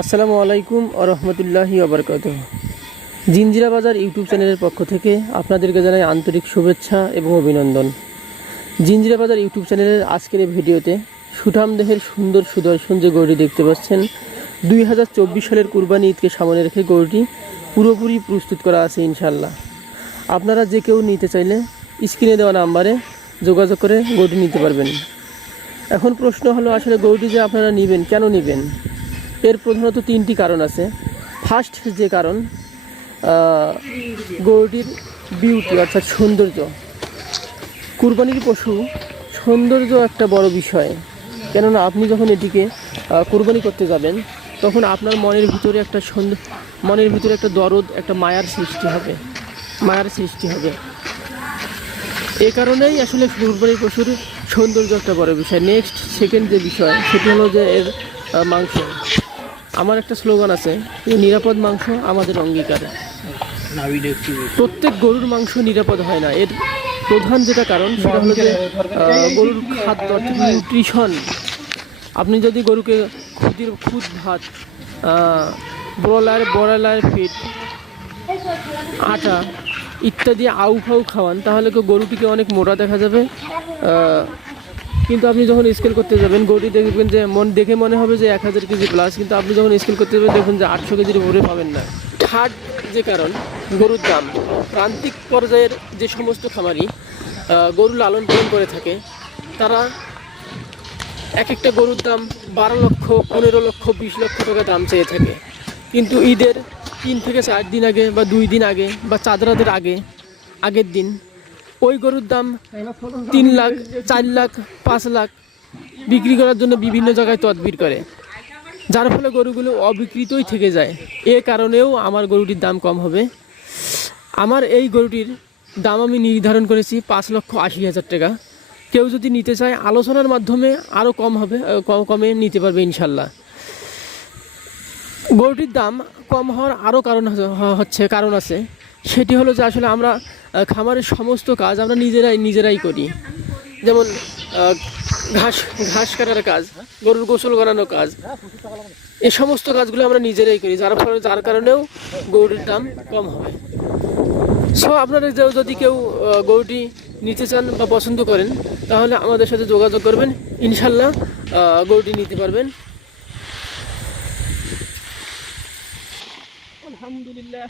আসসালামু আলাইকুম ও রহমতুল্লাহি আবরকাত জিঞ্জিরা বাজার ইউটিউব চ্যানেলের পক্ষ থেকে আপনাদেরকে জানাই আন্তরিক শুভেচ্ছা এবং অভিনন্দন। জিঞ্জিরা বাজার ইউটিউব চ্যানেলের আজকের এই ভিডিওতে সুঠাম দেহের সুন্দর সুদর্শন যে গরুটি দেখতে পাচ্ছেন, দুই হাজার চব্বিশ সালের কুরবানি ঈদকে সামনে রেখে গরুটি পুরোপুরি প্রস্তুত করা আছে ইনশাল্লাহ আপনারা যে কেউ নিতে চাইলে স্ক্রিনে দেওয়া নাম্বারে যোগাযোগ করে গরুটি নিতে পারবেন। এখন প্রশ্ন হলো, আসলে গরুটি যে আপনারা নেবেন, কেন নেবেন? এর প্রধানত তিনটি কারণ আছে। ফার্স্ট যে কারণ গরুটির বিউটি অর্থাৎ সৌন্দর্য। কুরবানির পশু সৌন্দর্য একটা বড় বিষয়। কেননা আপনি যখন এটিকে কুরবানি করতে যাবেন, তখন আপনার মনের ভিতরে একটা সৌন্দর মনের ভিতরে একটা দরদ, একটা মায়ার সৃষ্টি হবে। মায়ার সৃষ্টি হবে। এ কারণেই আসলে কুরবানির পশুর সৌন্দর্য একটা বড় বিষয়। নেক্সট সেকেন্ড যে বিষয়, সেটি হলো যে এর মাংস। আমার একটা স্লোগান আছে নিরাপদ মাংস আমাদের অঙ্গীকার। প্রত্যেক গরুর মাংস নিরাপদ হয় না। এর প্রধান যেটা কারণ সেটা হলো যে গরুর খাদ্য অর্থাৎ নিউট্রিশন আপনি যদি গরুকে খুদির খুদ ভাত ব্রলার ব্রয়লার ফিট আটা ইত্যাদি আউ ফাউ খাওয়ান, তাহলে গরুটিকে অনেক মোটা দেখা যাবে। কিন্তু আপনি যখন স্কেল করতে যাবেন গরুটি দেখবেন যে মন, দেখে মনে হবে যে এক হাজার কেজি প্লাস কিন্তু আপনি যখন স্কেল করতে যাবেন, দেখবেন যে আটশো কেজির উপরে পাবেন না। থার্ড যে কারণ, গরুর দাম। প্রান্তিক পর্যায়ের যে সমস্ত খামারি গরু লালন পালন করে থাকে, তারা এক একটা গরুর দাম বারো লক্ষ, পনেরো লক্ষ, বিশ লক্ষ টাকা দাম চেয়ে থাকে। কিন্তু ঈদের তিন থেকে চার দিন আগে বা দুই দিন আগে বা চাঁদরাতের আগে, আগের দিন ওই গরুর দাম তিন লাখ, চার লাখ, পাঁচ লাখ বিক্রি করার জন্য বিভিন্ন জায়গায় তদবির করে। যার ফলে গরুগুলো অবিকৃতই থেকে যায়। এ কারণেও আমার গরুটির দাম কম হবে। আমার এই গরুটির দাম আমি নির্ধারণ করেছি পাঁচ লক্ষ আশি হাজার টাকা। কেউ যদি নিতে চায়, আলোচনার মাধ্যমে আরও কম হবে কম- নিতে পারবে ইনশাল্লাহ। গরুটির দাম কম হওয়ার আরও কারণ হচ্ছে, কারণ আছে। সেটি হলো যে আসলে আমরা খামারের সমস্ত কাজ আমরা নিজেরাই নিজেরাই করি। যেমন ঘাস ঘাস কাটার কাজ, গরুর গোসল করানোর কাজ এই সমস্ত কাজগুলো আমরা নিজেরাই করি, যার ফলে, যার কারণেও গরুটির দাম কম হবে সো আপনারা যদি কেউ গরুটি নিতে চান বা পছন্দ করেন, তাহলে আমাদের সাথে যোগাযোগ করবেন। ইনশাল্লাহ গরুটি নিতে পারবেন। আলহামদুলিল্লাহ